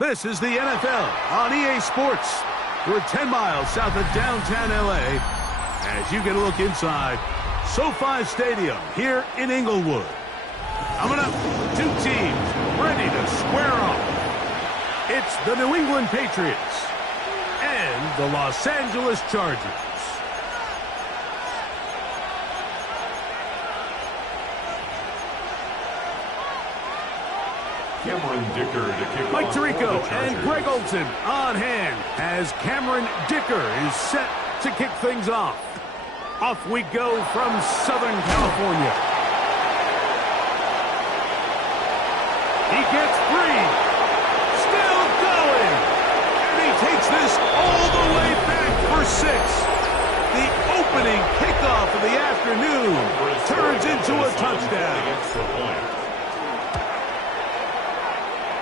This is the NFL on EA Sports. We're 10 miles south of downtown LA as you get a look inside SoFi Stadium here in Inglewood. Coming up, two teams ready to square off. It's the New England Patriots and the Los Angeles Chargers. Cameron Dicker to kick Mike off Tirico for the and Greg Olson on hand as Cameron Dicker is set to kick things off. Off we go from Southern California. He gets free. Still going. And he takes this all the way back for 6. The opening kickoff of the afternoon turns into a touchdown.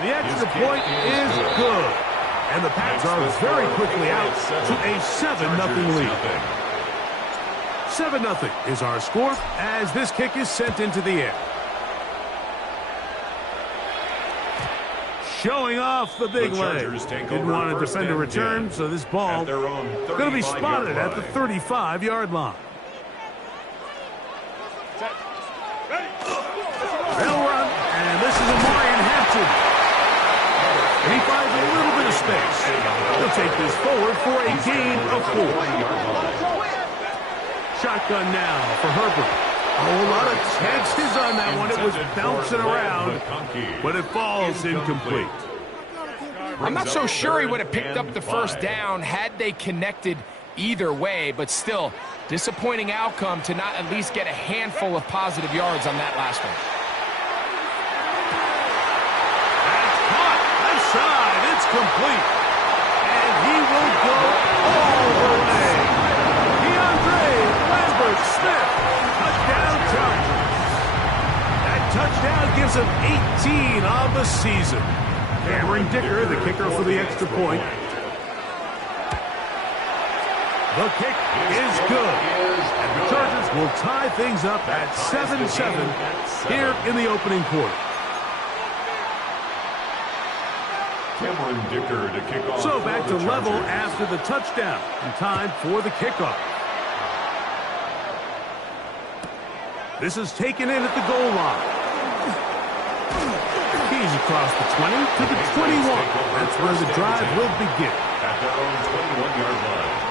The extra point is good. And the Pats are very quickly out to a 7-0 lead. 7-0 is our score as this kick is sent into the air. Showing off the big leg. Didn't want to defend a return, so this ball going to be spotted at the 35-yard line. They'll run, and this is Amarian Hampton. And he finds a little bit of space. He'll take this forward for a gain of 4. Shotgun now for Herbert. A whole lot of chances on that one. It was bouncing around, but it falls incomplete. I'm not so sure he would have picked up the first down had they connected either way, but still, disappointing outcome to not at least get a handful of positive yards on that last one. It's complete, and he will go all the way. DeAndre Lambert-Smith, touchdown Chargers. That touchdown gives him 18 on the season. Cameron Dicker, the kicker for the extra point. The kick is good, and the Chargers will tie things up at 7-7 here in the opening quarter. Cameron Dicker to kick off. So back to level after the touchdown, and time for the kickoff. This is taken in at the goal line. He's across the 20 to the 21. That's where the drive will begin. At their own 21-yard line.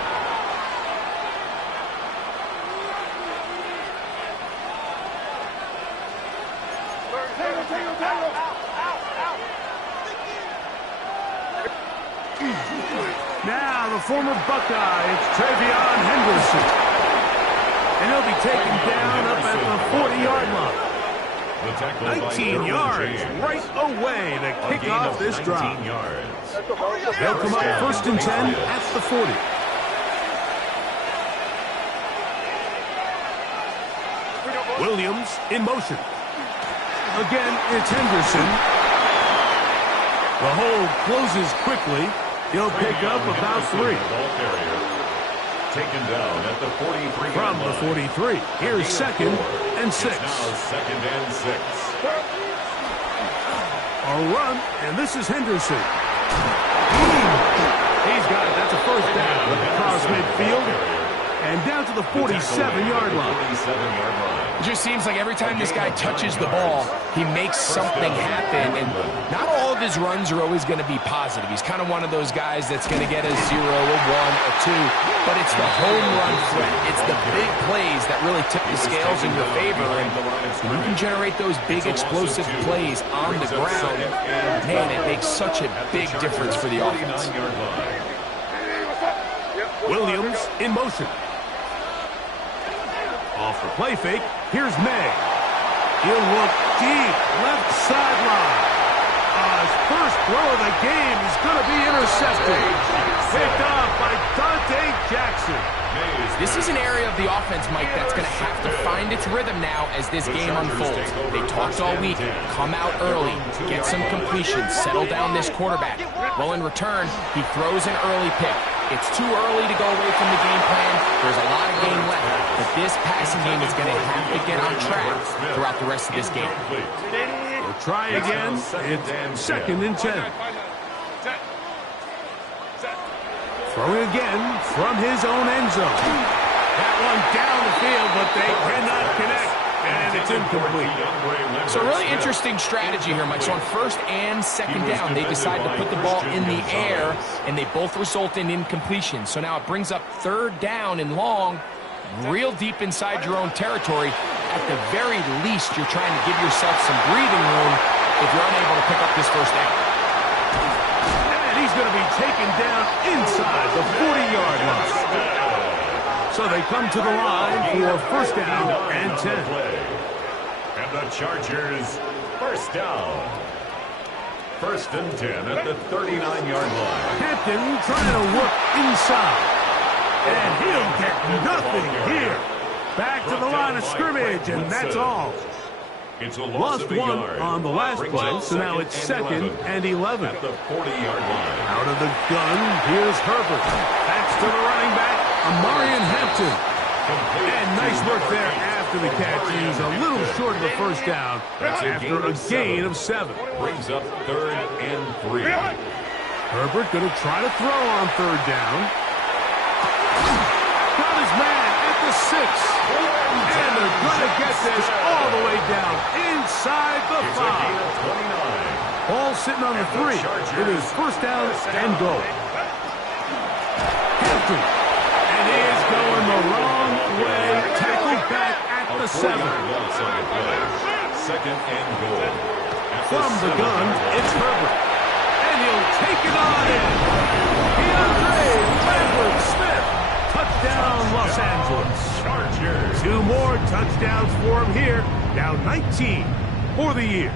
Now the former Buckeye, it's Travion Henderson. And he'll be taken down up at the 40-yard line. 19 yards right away to kick off this drive. They'll come up first and 10 at the 40. Williams in motion. Again, it's Henderson. The hole closes quickly. He'll pick up about 3. Taken down at the 43. From the 43. Here's 2nd and 6. Second and 6. A run, and this is Henderson. He's got it. That's a first down across midfield. And down to the 47-yard line. It just seems like every time this guy touches the ball, he makes something happen. And not all of his runs are always going to be positive. He's kind of one of those guys that's going to get a 0, a 1, a 2. But it's the home run threat. It's the big plays that really tip the scales in your favor. And when you can generate those big explosive plays on the ground, man, it makes such a big difference for the offense. Williams in motion. Off the play fake, here's May. He'll look deep, left sideline. His first throw of the game is going to be intercepted. Picked off by Dante Jackson. This is an area of the offense, Mike, that's going to have to find its rhythm now as this game unfolds. They talked all week, come out early, get some completions, settle down this quarterback. Well, in return, he throws an early pick. It's too early to go away from the game plan. There's a lot of game left, but this passing game is going to have to get on track throughout the rest of this game. We'll try again. It's 2nd and 10. Throwing again from his own end zone. That one down the field, but they cannot connect, and it's incomplete. So a really interesting strategy here, Mike. So on 1st and 2nd down, they decide to put the ball in the air, and they both result in incompletion. So now it brings up 3rd down and long, real deep inside your own territory. At the very least, you're trying to give yourself some breathing room if you're unable to pick up this 1st down. He's going to be taken down inside the 40-yard line. So they come to the line for 1st down and 10. And the Chargers, 1st down. 1st and 10 at the 39-yard line. Hampton trying to work inside. And he'll get nothing here. Back to the line of scrimmage, and that's all. It's a Lost one on the last play, so now it's 2nd and 11. At the 40-yard line. Out of the gun, here's Herbert. That's to the running back, Amarian Hampton. And nice work there after the catch. He's a little short of the 1st down after a gain of 7. Brings up 3rd and 3. Herbert going to try to throw on 3rd down. Got his man at the 6. And they're going to get this all the way down inside the 5. Ball sitting on the 3. It is 1st down and goal. Hampton. And he is going the wrong way. Tackled back at the 7. 2nd and goal. From the gun, it's Herbert. And he'll take it on in. DeAndre Lambert-Smith. Touchdown, Los Angeles. Chargers. 2 more touchdowns for him here. Now 19 for the year.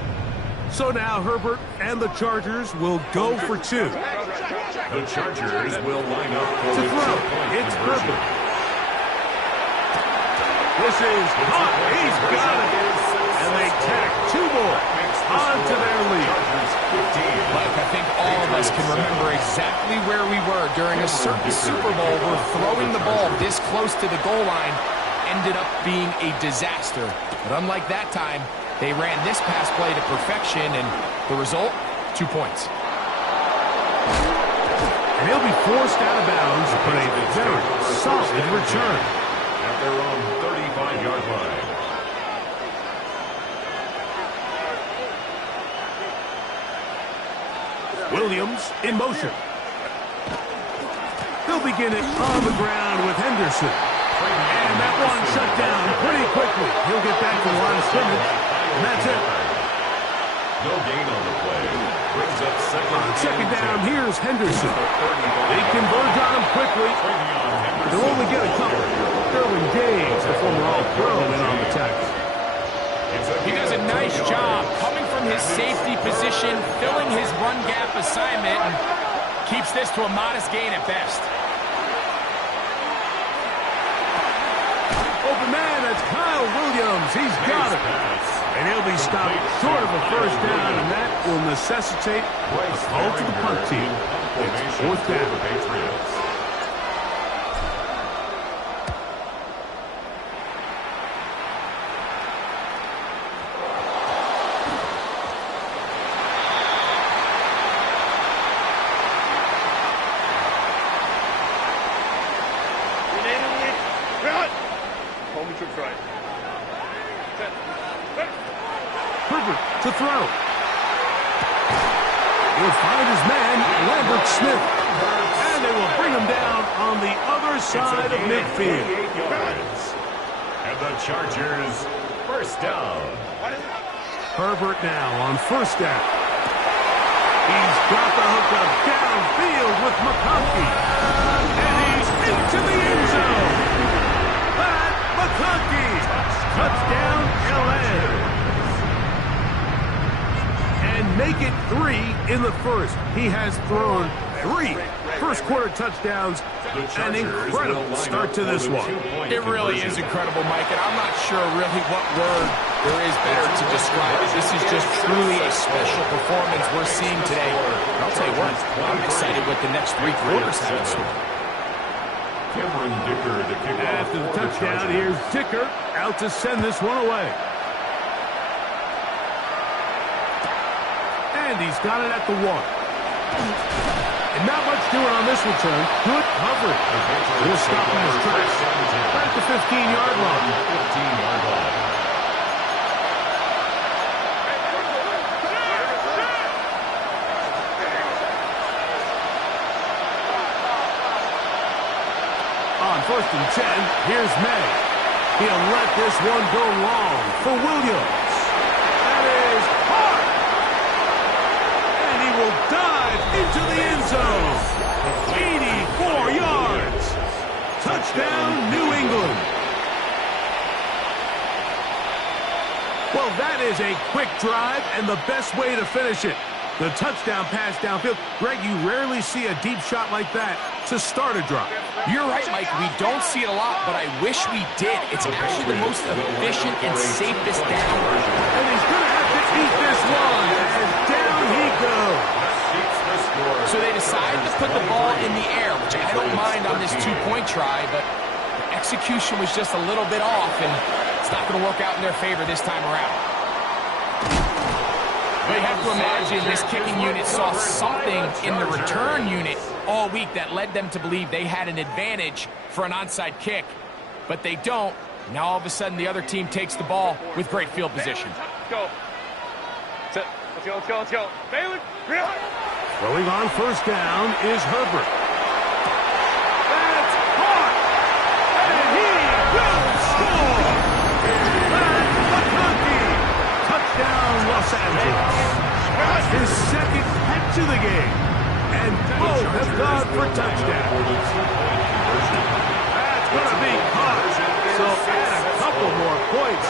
So now Herbert and the Chargers will go for 2. The Chargers will line up for To a throw, two-point it's conversion. Herbert. This is caught. He's got it. And they tack 2 more onto their lead. Mike, I think all of us can remember exactly where we were during a certain Super Bowl where throwing the ball this close to the goal line ended up being a disaster. But unlike that time, they ran this pass play to perfection, and the result, 2 points. And he'll be forced out of bounds, but a very solid return. At their own 35-yard line. Williams in motion. They'll begin it on the ground with Henderson. And that one shut down pretty quickly. He'll get back to the line of scrimmage, and that's it. No gain on the play. Brings up 2nd down, here's Henderson. They converge on him quickly. They'll only get a couple. Sterling Gage, the former All-Pro, in on the tackle. He does a nice job coming from his safety position, filling his run gap assignment, and keeps this to a modest gain at best. Open man, that's Kyle Williams. He's got it. And he'll be stopped short of a 1st down, and that will necessitate a call to the punt team. It's 4th down. Herbert to throw. He'll find his man, Lambert-Smith. And they will bring him down on the other side of midfield. And the Chargers, 1st down. Herbert now on 1st down. He's got the hook up downfield with McConkey. And he's into the end zone. Pat McConkey. Touchdown, LA. And make it 3 in the 1st. He has thrown 3 first-quarter touchdowns. An incredible start to this one. It really is incredible, Mike, and I'm not sure really what word there is better to describe it. This is just truly a special performance we're seeing today. And I'll tell you what, I'm excited what the next 3 quarters have in store. After the touchdown, here's Dicker out to send this one away. And he's got it at the 1. And not much doing on this return. Good coverage. We'll stop in his tracks. Right at the 15-yard line. On 1st and 10, here's May. He'll let this one go long for Williams. That is hard. And he will dive into the end zone. 84 yards. Touchdown, New England. Well, that is a quick drive and the best way to finish it. The touchdown pass downfield. Greg, you rarely see a deep shot like that to start a drive. You're right, Mike. We don't see it a lot, but I wish we did. It's actually the most efficient and safest down. And he's going to have to eat this one. And down he goes. So they decided to put the ball in the air, which I don't mind on this 2-point try, but the execution was just a little bit off, and it's not going to work out in their favor this time around. But you have to imagine this kicking unit saw something in the return unit all week that led them to believe they had an advantage for an onside kick. But they don't. Now all of a sudden the other team takes the ball with great field position. Throwing on 1st down is Herbert. That's hard. And he will score. Touchdown, Los Angeles. His 2nd catch of the game. And both have gone for touchdown. That's going to be caught. So add a couple more points,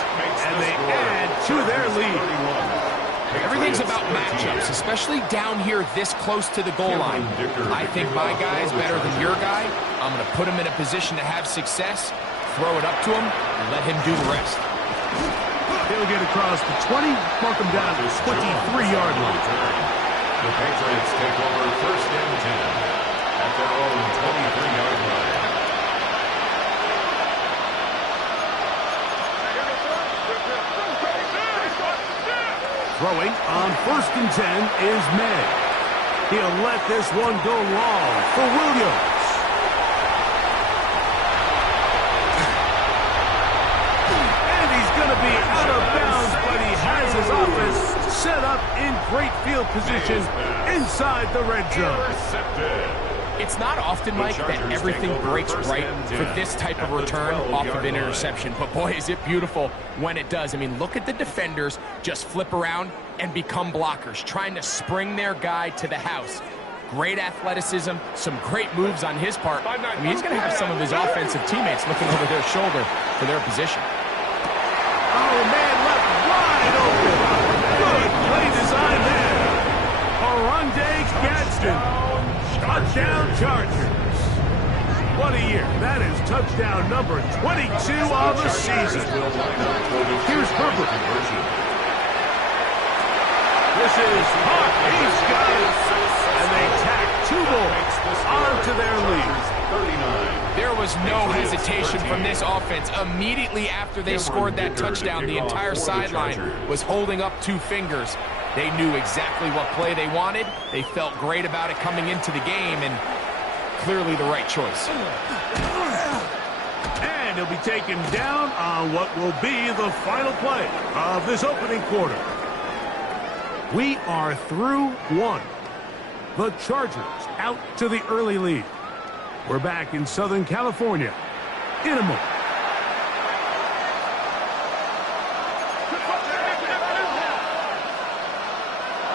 and they add to their lead. Everything's about matchups, especially down here this close to the goal line. I think my guy is better than your guy. I'm going to put him in a position to have success, throw it up to him, and let him do the rest. He'll get across the 20, mark him down to the 23-yard line. The Patriots take over 1st and 10 at their own 23-yard line. Throwing on 1st and 10 is May. He'll let this one go long for Williams. Going to be out of bounds, but he has his offense set up in great field position inside the red zone. It's not often, Mike, that everything breaks right for this type of return off of an interception, but boy, is it beautiful when it does. I mean, look at the defenders just flip around and become blockers, trying to spring their guy to the house. Great athleticism, some great moves on his part. I mean, he's going to have some of his offensive teammates looking over their shoulder for their position. Oh, man, left wide open. Good play design there. Oronde Gadsden. Touchdown Chargers. What a year. That is touchdown number 22 of the season. Here's Herbert. This is Hawk. He's got it. And they tack 2 more onto their lead. There was no hesitation from this offense. Immediately after they scored that touchdown, the entire sideline was holding up 2 fingers. They knew exactly what play they wanted. They felt great about it coming into the game, and clearly the right choice. And he'll be taken down on what will be the final play of this opening quarter. We are through 1. The Chargers out to the early lead. We're back in Southern California in a moment.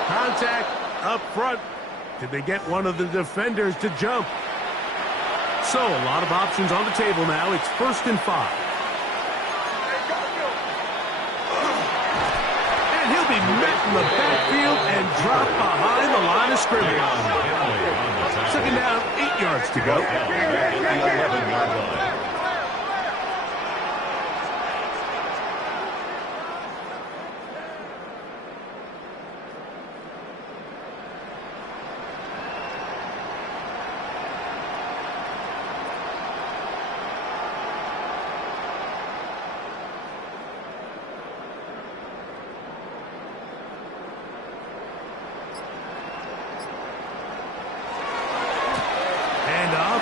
Contact up front. Did they get one of the defenders to jump? So a lot of options on the table now. It's 1st and 5. And he'll be be met in the backfield and dropped behind the line of scrimmage. Second down, 8 yards to go. At the 11-yard line.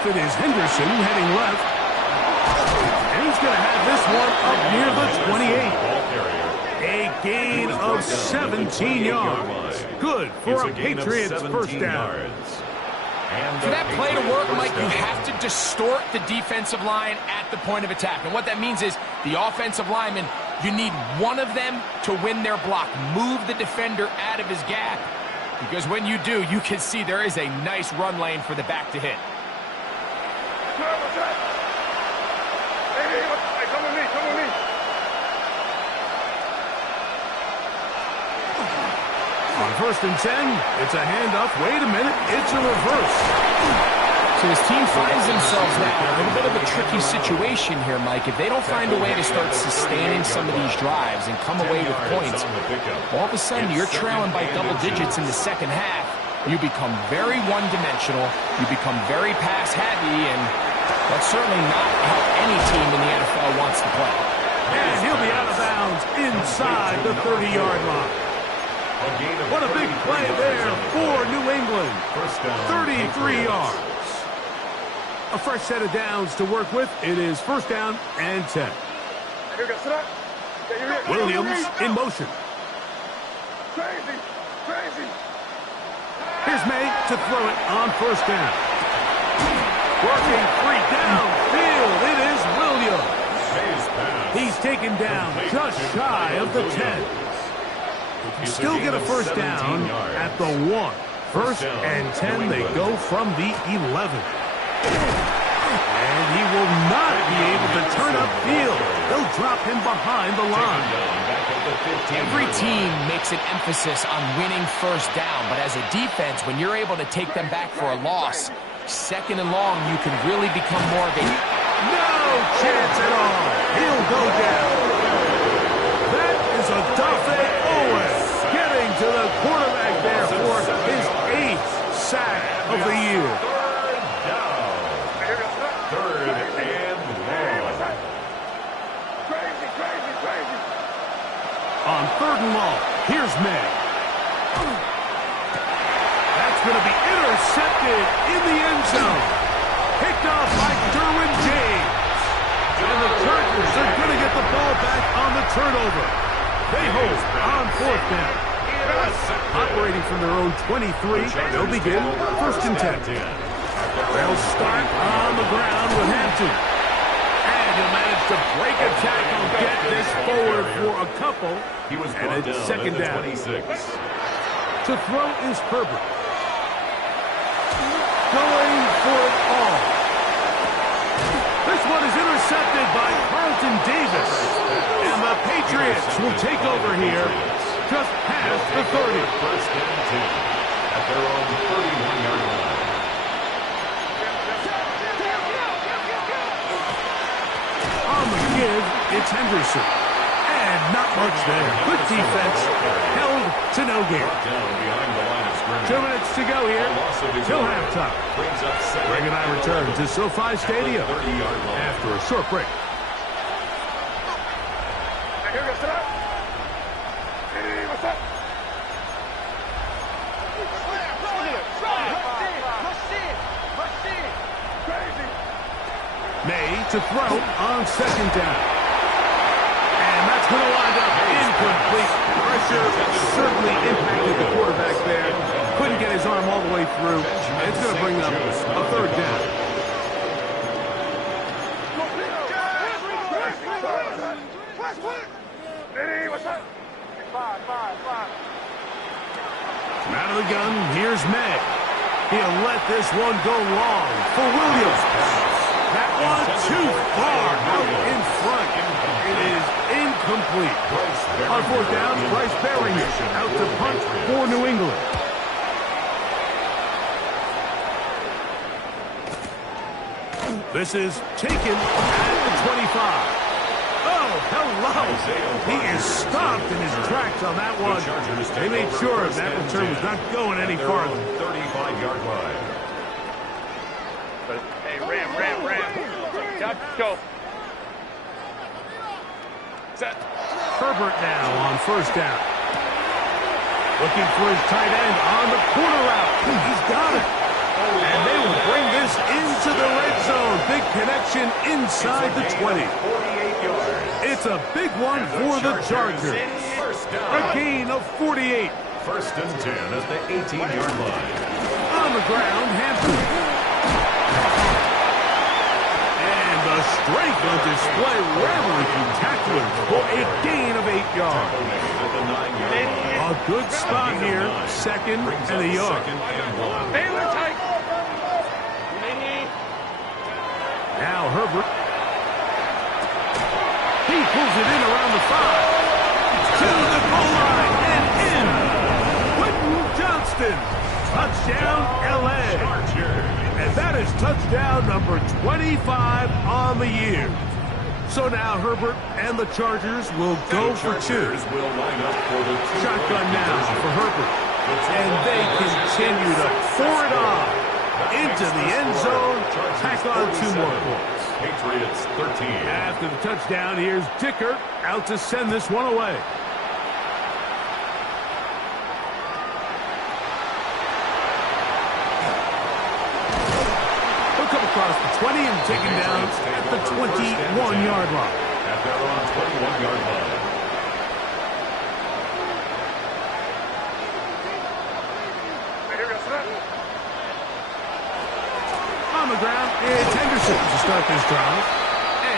It is Henderson heading left. And he's going to have this one up near the 28. A gain of 17 yards. Good for a Patriots first down. For that play to work, Mike, you have to distort the defensive line at the point of attack. And what that means is the offensive lineman, you need one of them to win their block. Move the defender out of his gap. Because when you do, you can see there is a nice run lane for the back to hit. On 1st and 10, it's a handoff. Wait a minute, it's a reverse. So his team finds themselves now in a little bit of a tricky situation here, Mike. If they don't find a way to start sustaining some of these drives and come away with points, all of a sudden you're trailing by double digits in the second half. You become very one-dimensional. You become very pass-heavy, and that's certainly not how any team in the NFL wants to play. And he'll be out of bounds inside the 30-yard line. What a big play there for New England. 33 yards. A fresh set of downs to work with. It is 1st down and 10. Williams in motion. Here's May to throw it on 1st down. Working 3 downfield. It is Williams. He's taken down just shy of the 10. Still get a 1st down at the 1. 1st and 10, they go from the 11. And he will not be able to turn upfield. They'll drop him behind the line. Every team makes an emphasis on winning 1st down, but as a defense, when you're able to take them back for a loss, 2nd and long, you can really become more of a... No chance at all. He'll go down. That is a Duffy Owen getting to the quarterback there for his 8th sack of the year. 3rd and long. On 3rd and long, here's May. That's going to be intercepted in the end zone. Picked off by Derwin James. And the Chargers are going to get the ball back on the turnover. They hold on 4th down. Operating from their own 23, they'll begin 1st and 10. They'll start on the ground with Hampton. And he'll manage to break a tackle, get this forward for a couple. And it's 2nd down. To throw is Herbert. Going for it all. This one is intercepted by Carlton Davis. And the Patriots will take over here just past the 30. 1st and 10 at their own 31-yard line. On the give, it's Henderson. And not much there. Good defense. Held to no gain. 2 minutes to go here till halftime. Greg and I return to SoFi Stadium after a short break. May to throw on 2nd down. And that's going to wind up incomplete. Pressure certainly impacted the quarterback there. Couldn't get his arm all the way through. And it's going to bring up a 3rd down. From out of the gun, here's May. He'll let this one go long for Williams. That one too far out in front. It is incomplete. On fourth down, Bryce Berringer out to punt for New England. This is taken at the 25. Oh, hello. He is stopped in his tracks on that one. They made sure that return was not going any farther. 35-yard line. Hey, Ram. Stop, go. Set. Herbert now on first down. Looking for his tight end on the corner route. He's got it. And they will bring this into the red zone. Big connection inside the 20. 48 yards. It's a big one for the Chargers. A gain of 48. First and 10 at the 18-yard line. On the ground, Hampton. And the strength on display, rambling through tacklers for a gain of 8 yards. A good spot here, second and a yard. Baylor tight. Now Herbert. He pulls it in around the 5. To the goal line and in. Quentin Johnston. Touchdown, L.A. And that is touchdown number 25 on the year. So now Herbert and the Chargers will go for two. Shotgun now for Herbert. And they continue to pour it on into the end zone. Tack on 2 more points. Patriots 13. After the touchdown, here's Dicker out to send this one away. He'll come across the 20 and take him down at the 21-yard line. At their own 21-yard line. On the ground, it's Henderson to start this drive,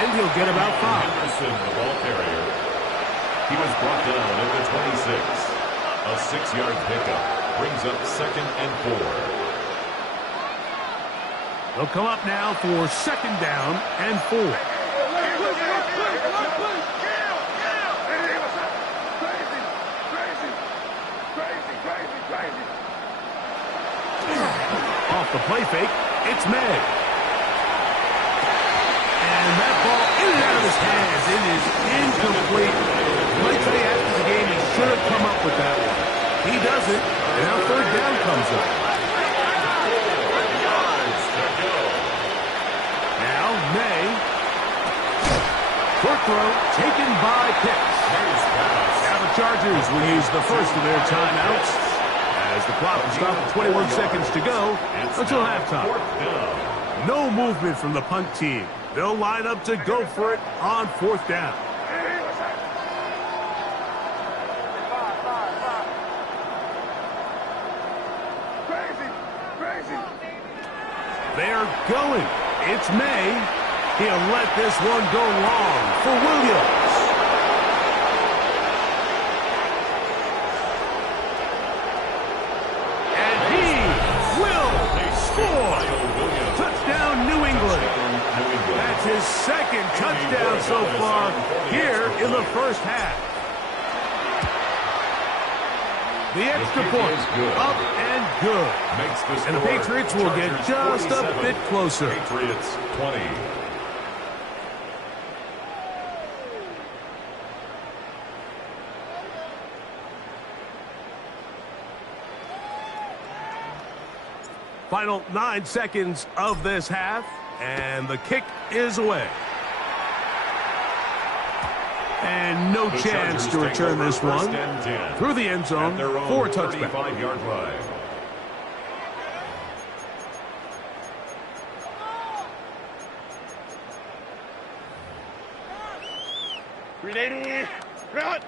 and he'll get about 5. Henderson, the ball carrier. He was brought down at the 26. A 6-yard pickup brings up second and 4. They'll come up now for second down and 4. Off the play fake, it's May. And that ball in and out of his hands. It is incomplete. Might say after the game he should have come up with that one. He doesn't, and now third down comes up. Now May. Short throw taken by Pitts. Now the Chargers will use the first of their timeouts as the clock will stop with 21 seconds to go until halftime. No movement from the punt team. They'll line up to go for it on fourth down. They're going. It's May. He'll let this one go long for Williams. And he will score. Touchdown, New England. That's his second touchdown so far here in the first half. The extra point, up and good. And the Patriots will get just a bit closer. Patriots 20. Final 9 seconds of this half, and the kick is away. And no chance to return this one through the end zone for a touchback. 35-yard line. Ready, run.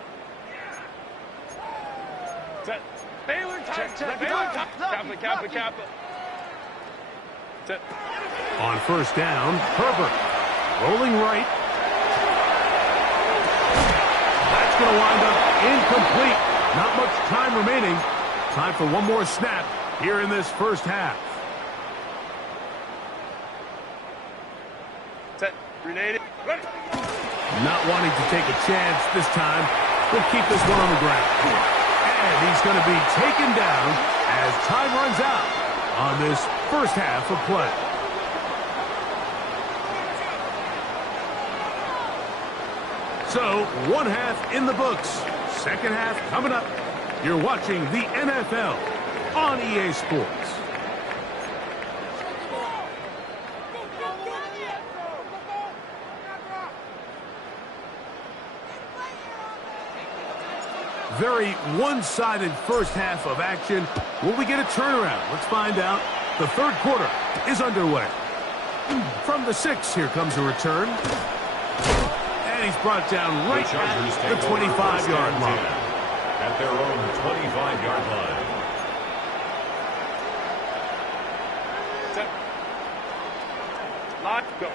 Set. Baylor tight. Baylor tight. Kappa. Set. On first down, Herbert rolling right. That's going to wind up incomplete. Not much time remaining. Time for one more snap here in this first half. Set. Ready. Not wanting to take a chance this time. He'll keep this one on the ground. And he's going to be taken down as time runs out on this first half of play. So, one half in the books. Second half coming up. You're watching the NFL on EA Sports. Very one-sided first half of action. Will we get a turnaround? Let's find out. The third quarter is underway. From the 6, here comes a return. And he's brought down right at the 25-yard line. At their own 25-yard line. Lock, go.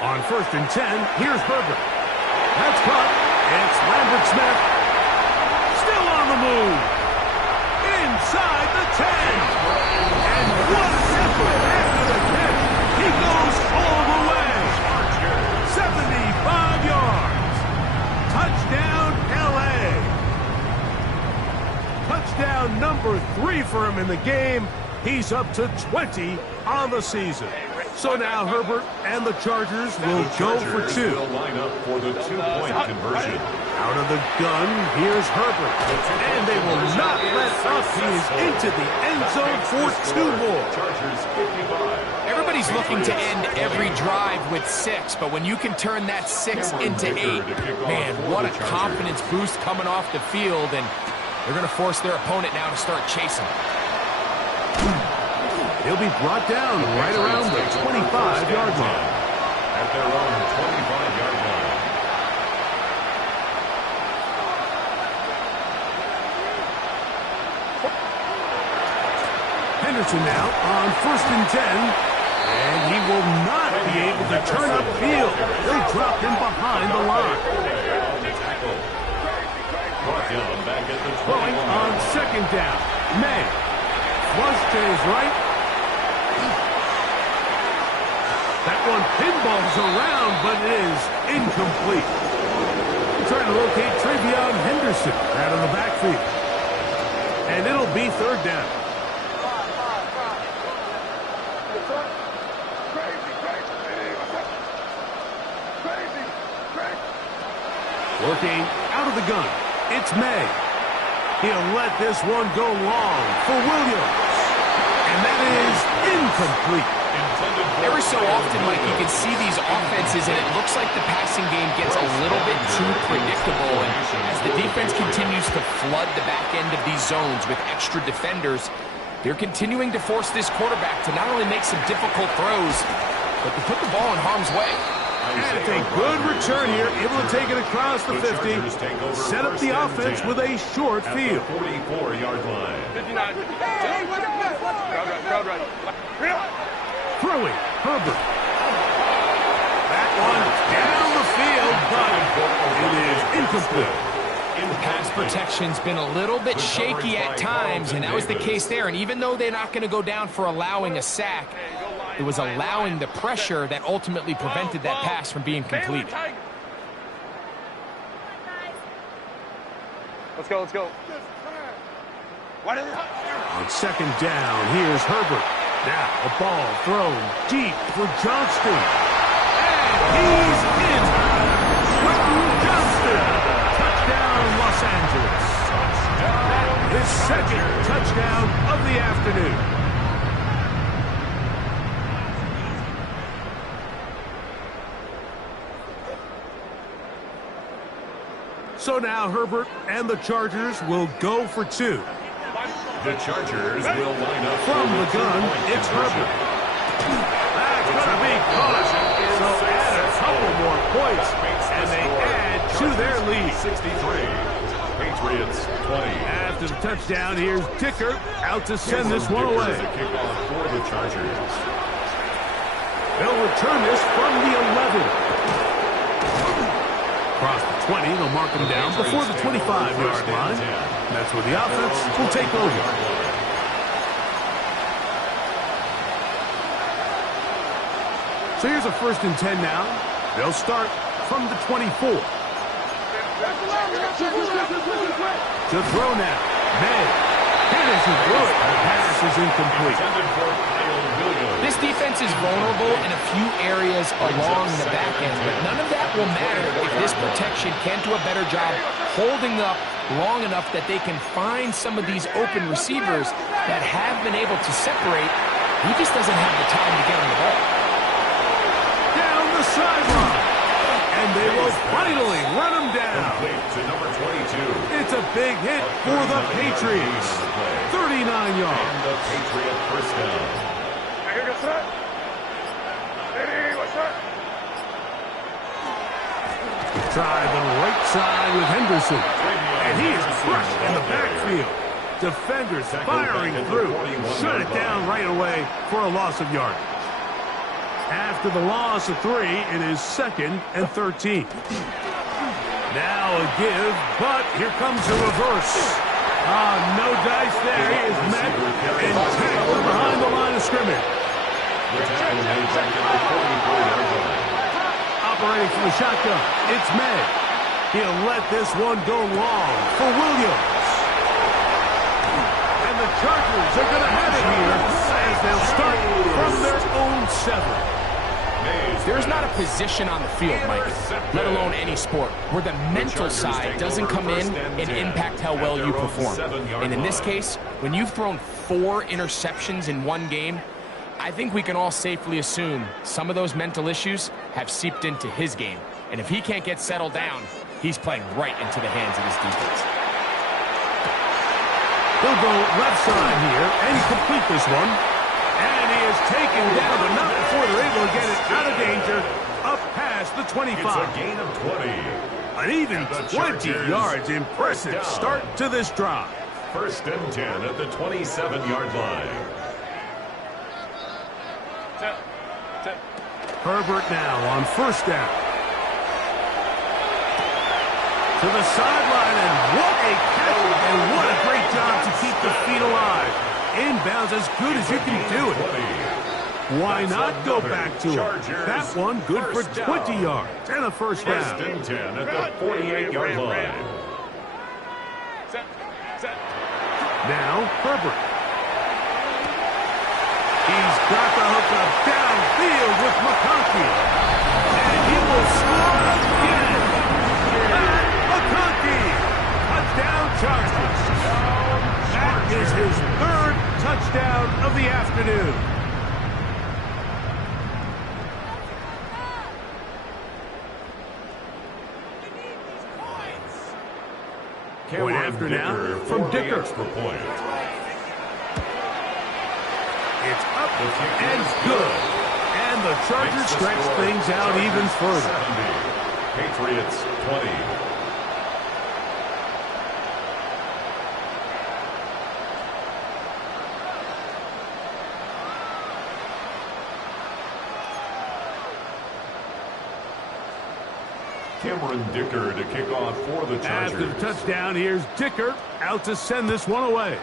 On 1st and 10, here's Herbert. That's caught. It's Lambert Smith. Still on the move. Inside the 10. And what a effort after the catch. He goes all the way. 75 yards. Touchdown, L.A. Touchdown number 3 for him in the game. He's up to 20 on the season. So now Herbert and the Chargers will go for 2. Will line up for the 2-point conversion. Out of the gun, here's Herbert. And they will not let up. He is into the end zone for 2 more. Chargers 55. Everybody's looking to end every drive with 6, but when you can turn that 6 into 8, man, what a confidence boost coming off the field, and they're going to force their opponent now to start chasing. He'll be brought down right around the 25-yard line. At their own 25-yard line. Henderson now on 1st and 10. And he will not be able to turn upfield. They drop him behind the line. Brought down back at the 21. Throwing on 2nd down. May. Flush to his right. That one pinballs around, but it is incomplete. Trying to locate Travion Henderson out of the backfield. And it'll be 3rd down. Working out of the gun. It's May. He'll let this one go long for Williams. And that is incomplete. Every so often, Mike, you can see these offenses, and it looks like the passing game gets a little bit too predictable. And as the defense continues to flood the back end of these zones with extra defenders, they're continuing to force this quarterback to not only make some difficult throws, but to put the ball in harm's way. And it's a good return here, able to take it across the 50, set up the offense with a short field. 44-yard line. 59. Crowd right. Throwing, Herbert. That one down the field, but it is incomplete. The pass protection's been a little bit shaky at times, and that was the case there. And even though they're not going to go down for allowing a sack, it was allowing the pressure that ultimately prevented that pass from being complete. Let's go. On 2nd down, here's Herbert. Now a ball thrown deep for Johnston. And he's in. Johnston. Touchdown, Los Angeles. His 2nd touchdown of the afternoon. So now Herbert and the Chargers will go for 2. The Chargers will line up From the gun, it's Herbert. That's going to be caught. So add a couple more points, and they add to their lead. 63. Patriots 20. After the touchdown, here's Dicker out to send this one away. Is a kickoff for the Chargers. They'll return this from the 11. Across the 20, they'll mark them down before the 25-yard line. That's where the offense will take over. So here's a 1st and 10 now. They'll start from the 24. To throw now. May. Henderson throws it. The pass is incomplete. This defense is vulnerable in a few areas along the back end, but none of that will matter if this protection can't do a better job holding up long enough that they can find some of these open receivers that have been able to separate. He just doesn't have the time to get on the ball. Down the sideline. And they will finally run him down. To number 22. It's a big hit for the Patriots. 39 yards. And the Patriot first down. Try the right side with Henderson. And he is crushed in the backfield. Defenders firing through. Shut it down right away for a loss of yardage. After the loss of 3, it is 2nd and 13. Now a give, but here comes a reverse. No dice there. He is met and tackled behind the line of scrimmage. Operating from the shotgun, it's May. He'll let this one go long for Williams. And the Chargers are going to have it here as they'll start from their own 7. There's not a position on the field, Mike, let alone any sport, where the mental side doesn't come in and impact how well you perform. And in this case, when you've thrown 4 interceptions in one game, I think we can all safely assume some of those mental issues have seeped into his game. And if he can't get settled down, he's playing right into the hands of his defense. He'll go left side here and complete this one. And he is taken down, but not before they're able to get it out of danger, up past the 25. It's a gain of 20. An even 20 yards. Impressive start to this drive. 1st and 10 at the 27-yard line. Herbert now on 1st down. To the sideline, and what a catch, and what a great job to keep the feet alive. Inbounds as good as you can do it. Why not go back to it? That one good for 20 yards and a first down. 1st and 10 at the 48-yard line. Now Herbert. He's got the hook up downfield with McConkey. And he will score again. McConkey. Touchdown Chargers. That is his 3rd touchdown of the afternoon. Point after now from Dicker. Extra point. It's up and good. And the Chargers stretch things out even further. 70. Patriots 20. Cameron Dicker to kick off for the Chargers. After the touchdown, here's Dicker out to send this one away.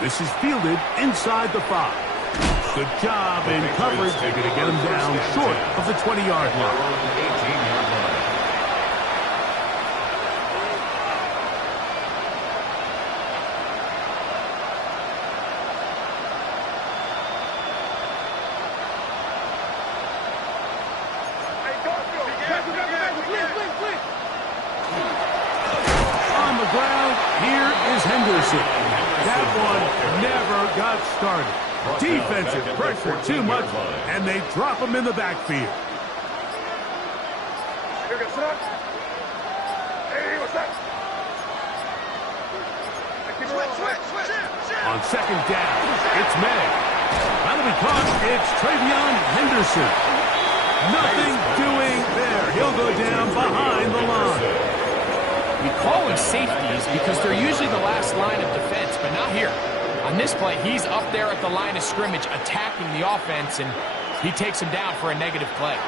This is fielded inside the 5. Good job in coverage. They're going to get him down short of the 20-yard line. 18-yard line. On the ground, here is Henderson. That one never got started. Defensive pressure too much, and they drop him in the backfield. On 2nd down, it's May. That'll be caught. It's Travion Henderson. Nothing doing there. He'll go down behind the line. We call them safeties because they're usually the last line of defense, but not here. On this play, he's up there at the line of scrimmage attacking the offense, and he takes him down for a negative play.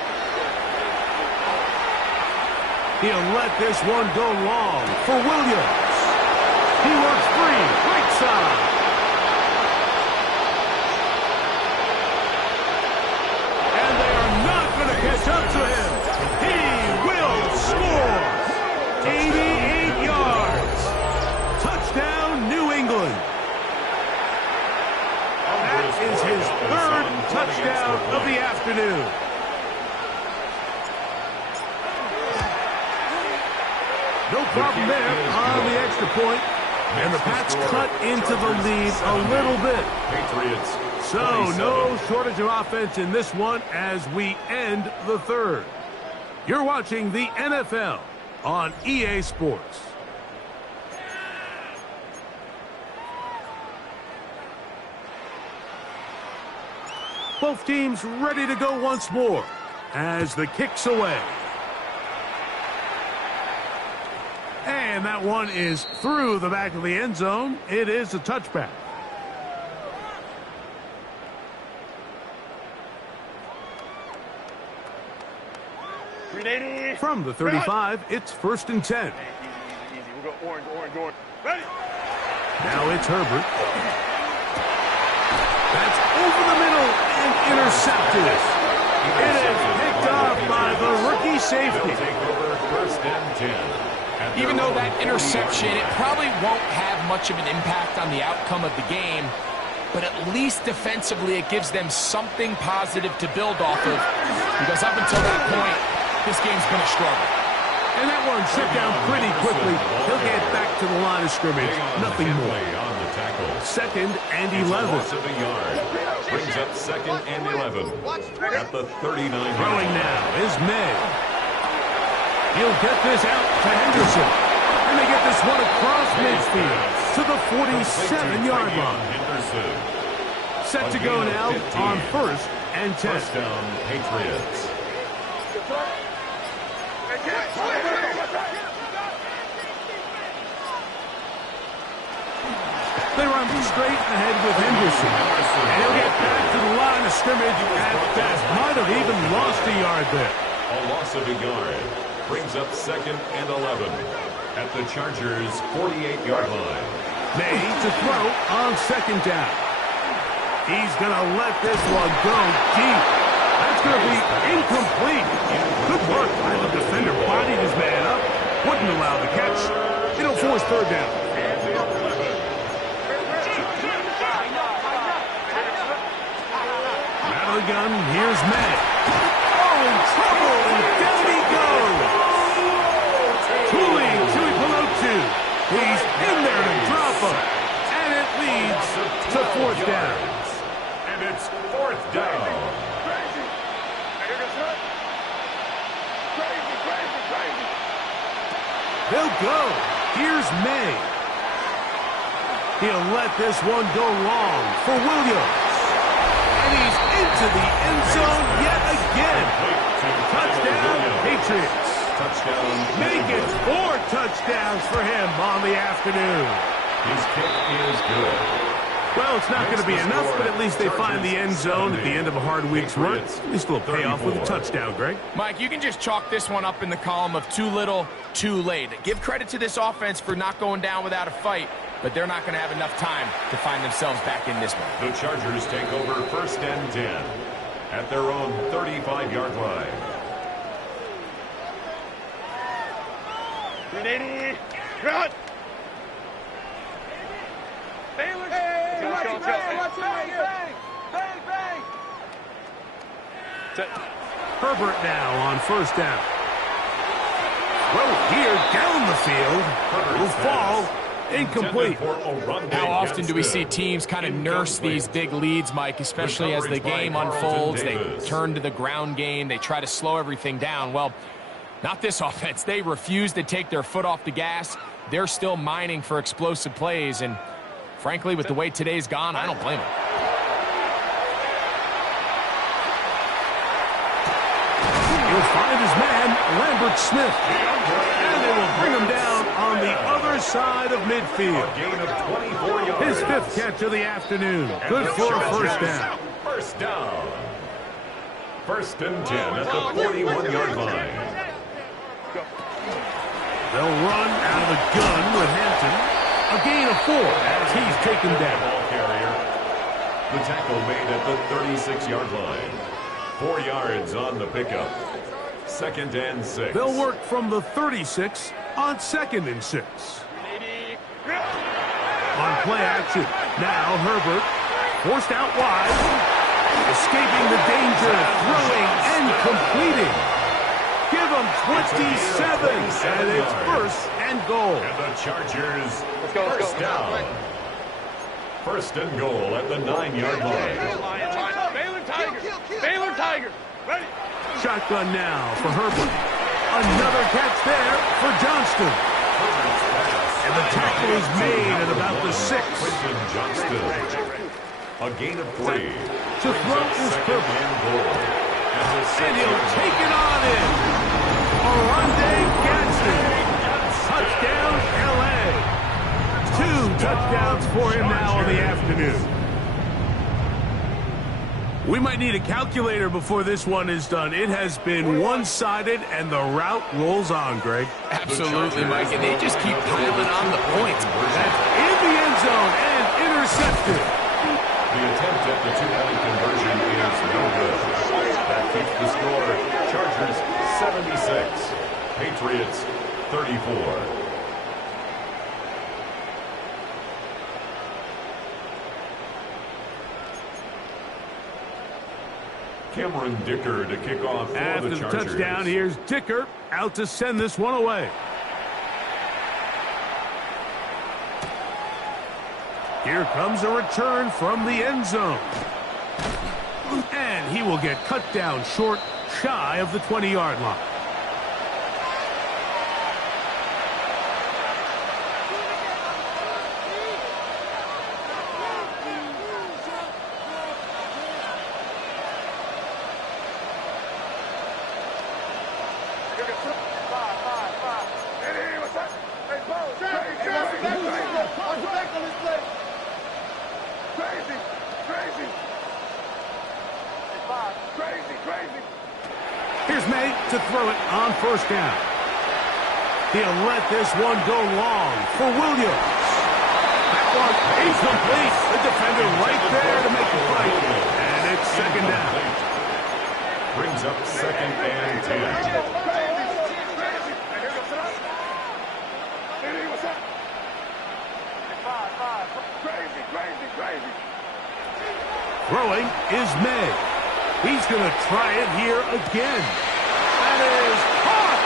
He'll let this one go long for Williams. He works free, right side. And they are nothing there on the extra point. And the Pats cut into the lead a little bit. Patriots. So no shortage of offense in this one as we end the third. You're watching the NFL on EA Sports. Both teams ready to go once more as the kick's away. And that one is through the back of the end zone. It is a touchback. From the 35, it's 1st and 10. Easy. We'll go orange. Ready? Now it's Herbert. That's over the middle and intercepted. It is picked off by the rookie safety. Take over 1st and 10. Even though that interception, it probably won't have much of an impact on the outcome of the game, but at least defensively it gives them something positive to build off of, because up until that point, this game's been a struggle. And that one shut down pretty quickly. He'll get back to the line of scrimmage. Nothing more. On the tackle. 2nd and It's a 11. loss of a yard. Brings up 2nd and 11 at the 39. Throwing now is May. He'll get this out to Henderson. And they get this one across midfield to the 47-yard line. Henderson. Set to go now on 1st and 10. First down, Patriots. They run straight ahead with Henderson. And he'll get back to the line of scrimmage at best. Might have even lost a yard there. A loss of a yard. Brings up 2nd and 11 at the Chargers' 48-yard line. May to throw on 2nd down. He's going to let this one go deep. That's going to be incomplete. Good work by the defender. Bodied his man up. Wouldn't allow the catch. It'll force 3rd down. Rattle gun. Here's May. Oh, in trouble. And down he goes. Tuipulotu. He's in there to drop him. And it leads to 4th down. And it's 4th down. They'll go. Here's May. He'll let this one go long for Williams. And he's into the end zone yet again. Touchdown, Patriots. Touchdown. Make it 4 touchdowns for him on the afternoon. His kick is good. Well, it's not going to be enough, but at least they find the end zone at the end of a hard week's run. At least a little payoff with a touchdown, Greg. Mike, you can just chalk this one up in the column of too little, too late. Give credit to this offense for not going down without a fight, but they're not going to have enough time to find themselves back in this one. The Chargers take over 1st and 10 at their own 35-yard line. 380. Run. Herbert now on 1st down. Well, here down the field will fall incomplete. How often do we see teams kind of nurse these big leads, Mike, especially as the game unfolds? They turn to the ground game. They try to slow everything down. Well, not this offense. They refuse to take their foot off the gas. They're still mining for explosive plays, and frankly, with the way today's gone, I don't blame them. He'll find his man, Lambert Smith. And they will bring him down on the other side of midfield. Gain of 24 yards. His 5th catch of the afternoon. Good for a 1st down. 1st down. 1st and 10 at the 41-yard line. They'll run out of the gun with Hampton. A gain of 4 as he's taken down. Ball carrier. The tackle made at the 36-yard line. 4 yards on the pickup. 2nd and 6. They'll work from the 36 on 2nd and 6. On play action. Now Herbert forced out wide. Escaping the danger, throwing and completing. Give him 27, and it's first and goal. And the Chargers, go, let's first go. down. First and goal at the 9-yard line. Baylor Tiger. Baylor Tiger. Ready. Shotgun now for Herbert. Another catch there for Johnston. And the tackle is made at about the 6. Quentin Johnston. A gain of 3. To throw is Second Herbert. and goal. And he'll take it on in. Oronde Gadsden. Touchdown, L.A. 2 touchdowns for him now in the afternoon. We might need a calculator before this one is done. It has been one-sided, and the route rolls on, Greg. Absolutely, Mike, and they just keep piling on the points. That's in the end zone and intercepted. The attempt at the 2-point conversion is no good. That keeps the score. Chargers 76. Patriots 34. Cameron Dicker to kick off for After the the Chargers. touchdown, here's Dicker out to send this one away. Here comes a return from the end zone. And he will get cut down short, shy of the 20-yard line. Here's May to throw it on first down. He'll let this one go long for Williams. That one incomplete. The defender right there to make the fight. And it's second down. Brings up second and 10. Throwing is May. He's going to try it here again. That is caught.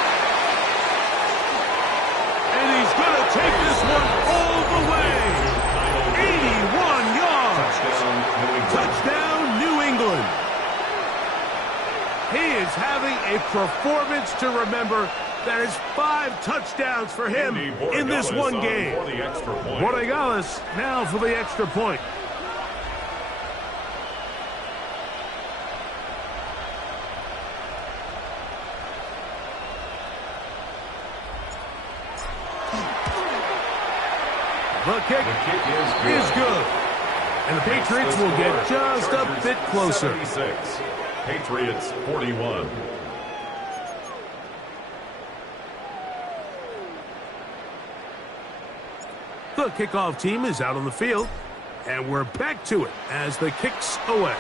And he's going to take this one all the way. 81 yards. Touchdown, New England. He is having a performance to remember. That is 5 touchdowns for him in this one game. Borregales now for the extra point. The kick is good. And the Patriots will get just a bit closer. 76. Patriots 41. The kickoff team is out on the field. And we're back to it as the kick's away.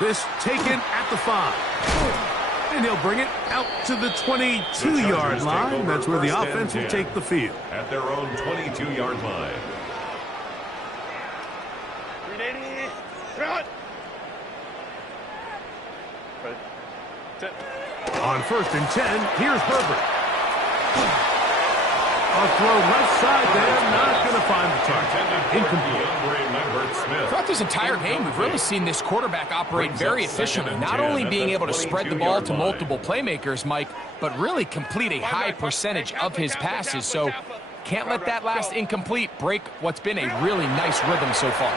This taken at the 5. And he'll bring it out to the 22-yard line. That's where the offense will take the field. At their own 22-yard line. On first and 10, here's Herbert. A throw left side there, not going to find the target. Incomplete. Throughout this entire game, we've really seen this quarterback operate very efficiently, not only being able to spread the ball to multiple playmakers, Mike, but really complete a high percentage of his passes. So can't let that last incomplete break what's been a really nice rhythm so far.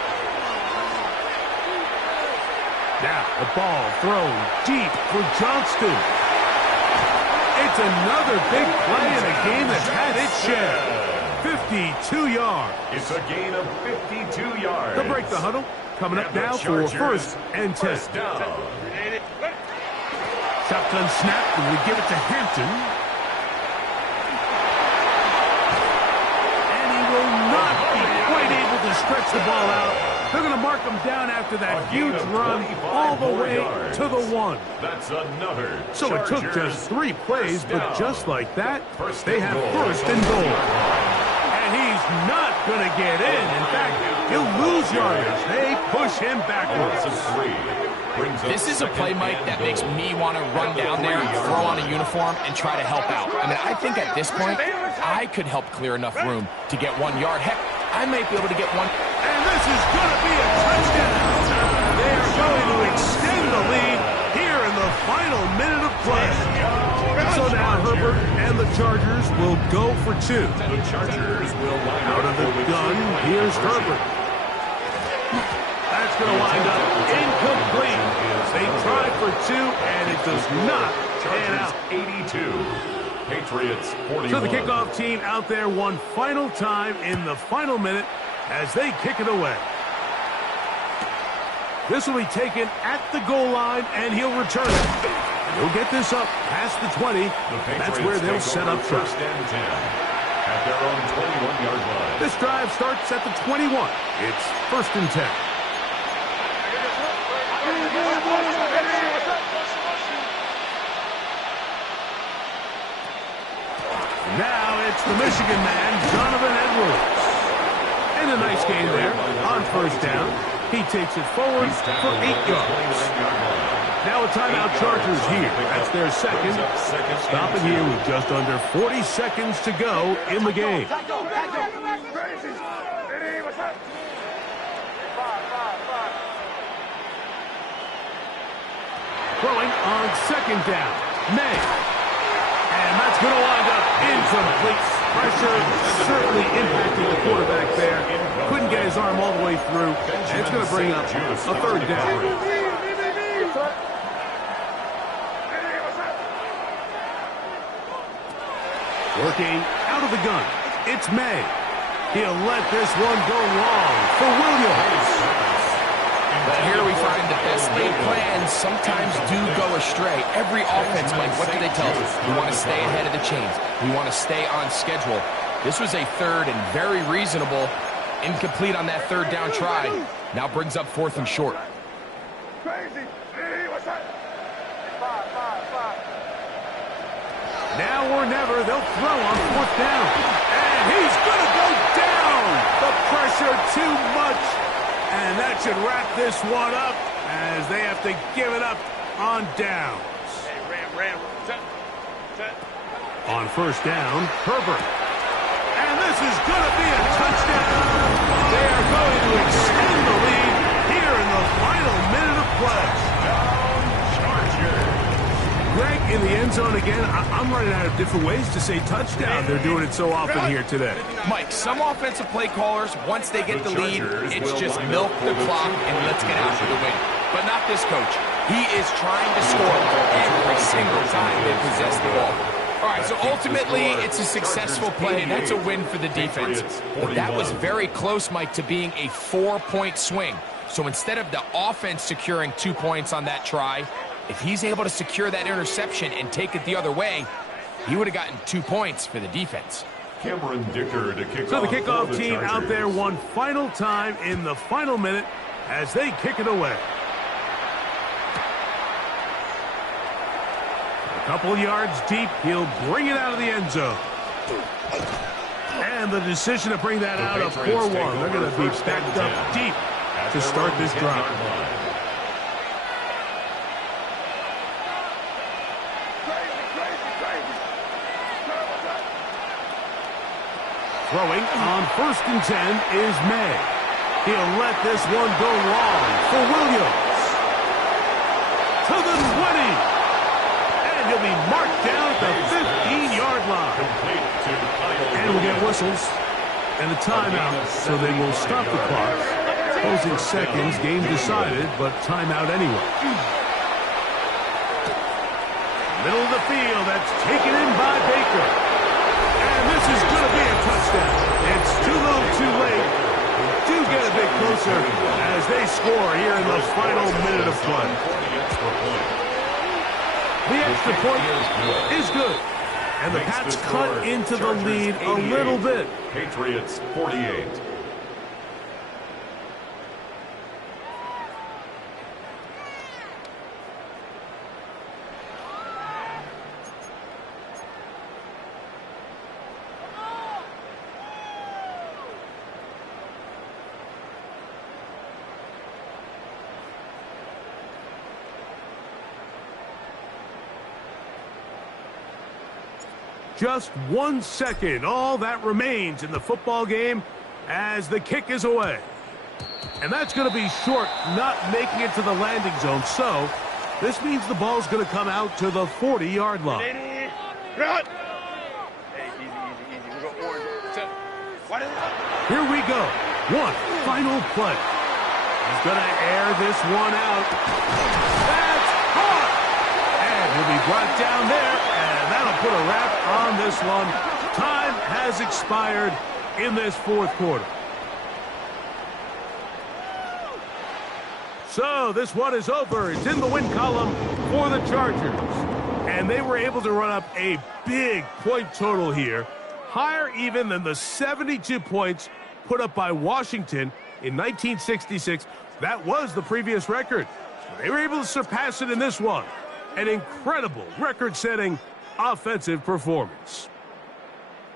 Now the ball thrown deep for Johnston. It's another big play in a game that's had its share. 52 yards. It's a gain of 52 yards. To break the huddle, coming up now for first and 10. First down. Shotgun snap, and we give it to Hampton. And he will not be quite able to stretch the ball out. They're going to mark him down after that huge run all the way to the 1. That's another. So it took just 3 plays, but just like that, they have first and goal. And he's not going to get in. In fact, he'll lose yardage. They push him backwards. This is a play, Mike, that makes me want to run down there, throw on a uniform, and try to help out. I mean, I think at this point, I could help clear enough room to get 1 yard. Heck, I might be able to get one. And this is going to be a touchdown. They are going to extend the lead here in the final minute of play. So now Herbert and the Chargers will go for 2. The Chargers will line Out of the gun, here's Herbert. That's going to wind up incomplete. They tried for 2, and it does not pan out. 82. Patriots 41. So the kickoff team out there one final time in the final minute as they kick it away. This will be taken at the goal line, and he'll return it. He'll get this up past the 20. That's where they'll set up first and 10 at their own 21-yard line. This drive starts at the 21. It's first and 10. Now it's the Michigan man, Donovan Edwards. And a nice gain there on first down. He takes it forward for 8 yards. Now a timeout Chargers here. That's their second. Stopping here with just under 40 seconds to go in the game. Throwing on second down. May. And that's going to wind up incomplete. Pressure certainly impacting the quarterback there. Couldn't get his arm all the way through. And it's going to bring up a third down. Working out of the gun. It's May. He'll let this one go long for Williams. But here we find the best laid plans sometimes do go astray. Every offense, Mike, what do they tell us? We want to stay ahead of the chains. We want to stay on schedule. This was a third and very reasonable. Incomplete on that third down try. Now brings up fourth and short. Now or never, they'll throw on fourth down. And he's going to go down. The pressure too much. And that should wrap this one up as they have to give it up on downs. On first down, Herbert. And this is going to be a touchdown. They are going to extend the lead here in the final minute of play. Greg, in the end zone again, I'm running out of different ways to say touchdown. They're doing it so often here today. Mike, some offensive play callers, once they get the lead, it's just milk the clock and let's get after the win. But not this coach. He is trying to score every single time they possess the ball. All right, so ultimately, it's a successful play, and that's a win for the defense. But that was very close, Mike, to being a 4-point swing. So instead of the offense securing 2 points on that try, if he's able to secure that interception and take it the other way, he would have gotten 2 points for the defense. Cameron Dicker to kick So the off kickoff the team Chargers. out there one final time in the final minute as they kick it away. A couple yards deep, he'll bring it out of the end zone. And the decision to bring that out of 4-1. They're going to be backed up deep to start this drive. Throwing on first and 10 is May. He'll let this one go long for Williams. To the 20. And he'll be marked down at the 15-yard line. And we'll get whistles and a timeout, so they will stop the clock. Closing seconds, game decided, but timeout anyway. Middle of the field, that's taken in by Baker. And this is going to be a touchdown. It's too little, too late. We do get a bit closer as they score here in the final minute of play. The extra point is good. And the Pats cut into the lead a little bit. Patriots 48. just 1 second. All that remains in the football game as the kick is away. And that's going to be short, not making it to the landing zone. So this means the ball's going to come out to the 40-yard line. Hey, easy. We go orange. Here we go. One final play. He's going to air this one out. That's caught. And he'll be brought down there, and that'll put a wrap on this one. Time has expired in this fourth quarter. So this one is over. It's in the win column for the Chargers. And they were able to run up a big point total here, higher even than the 72 points put up by Washington in 1966. That was the previous record. They were able to surpass it in this one. An incredible record-setting offensive performance.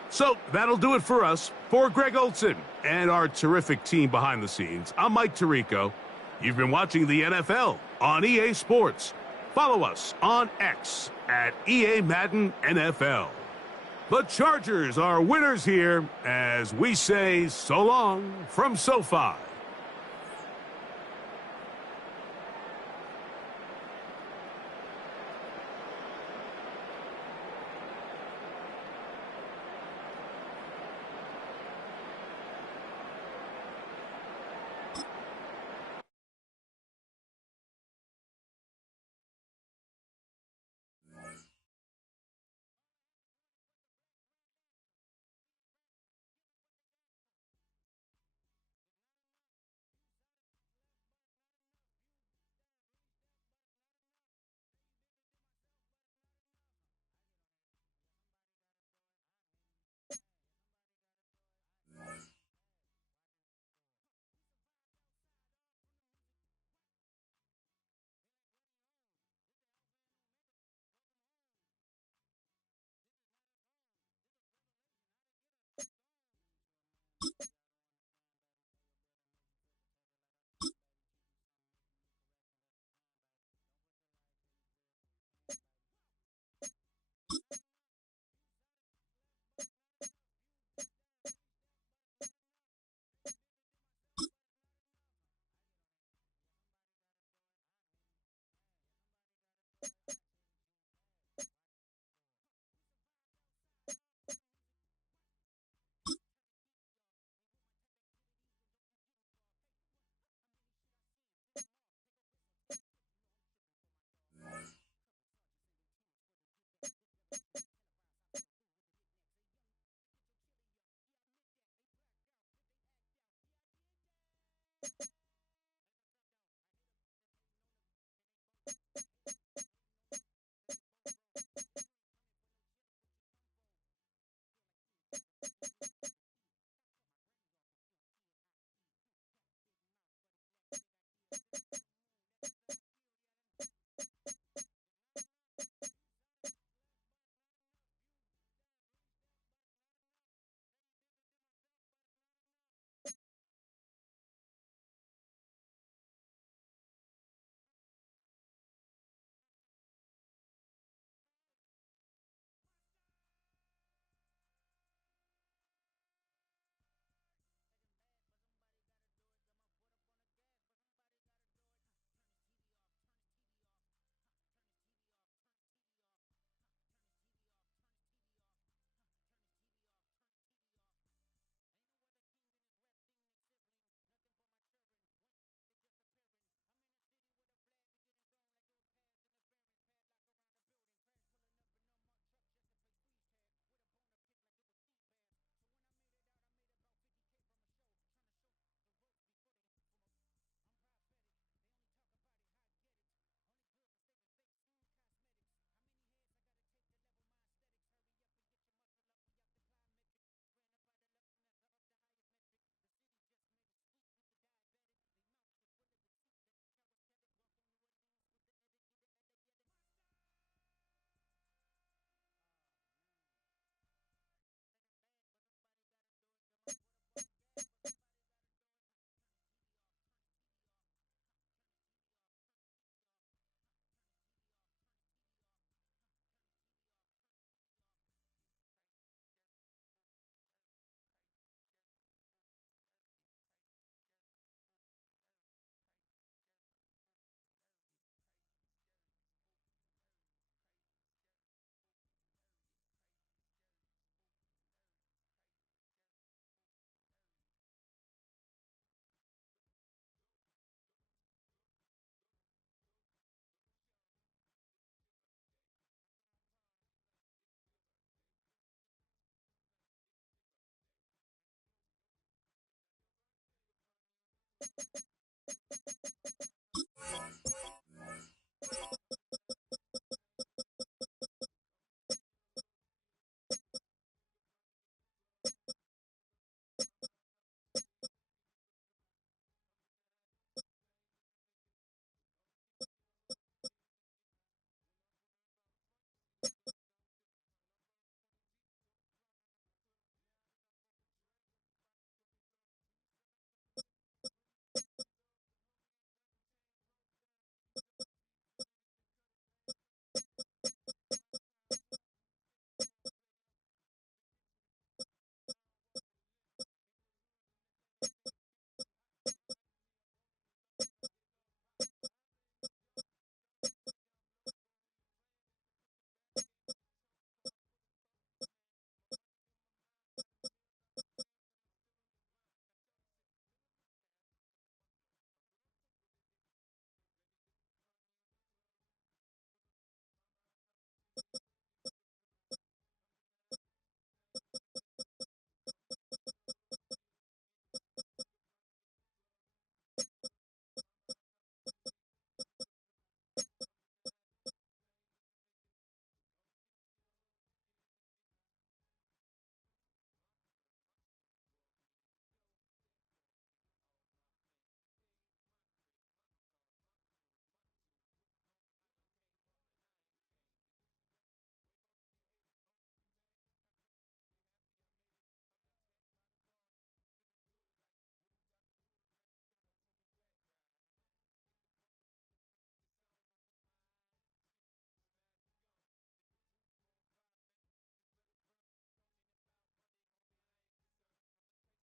So that'll do it for us. For Greg Olson and our terrific team behind the scenes, I'm Mike Tirico. You've been watching the NFL on EA Sports. Follow us on X at EA Madden NFL. The Chargers are winners here as we say so long from SoFi.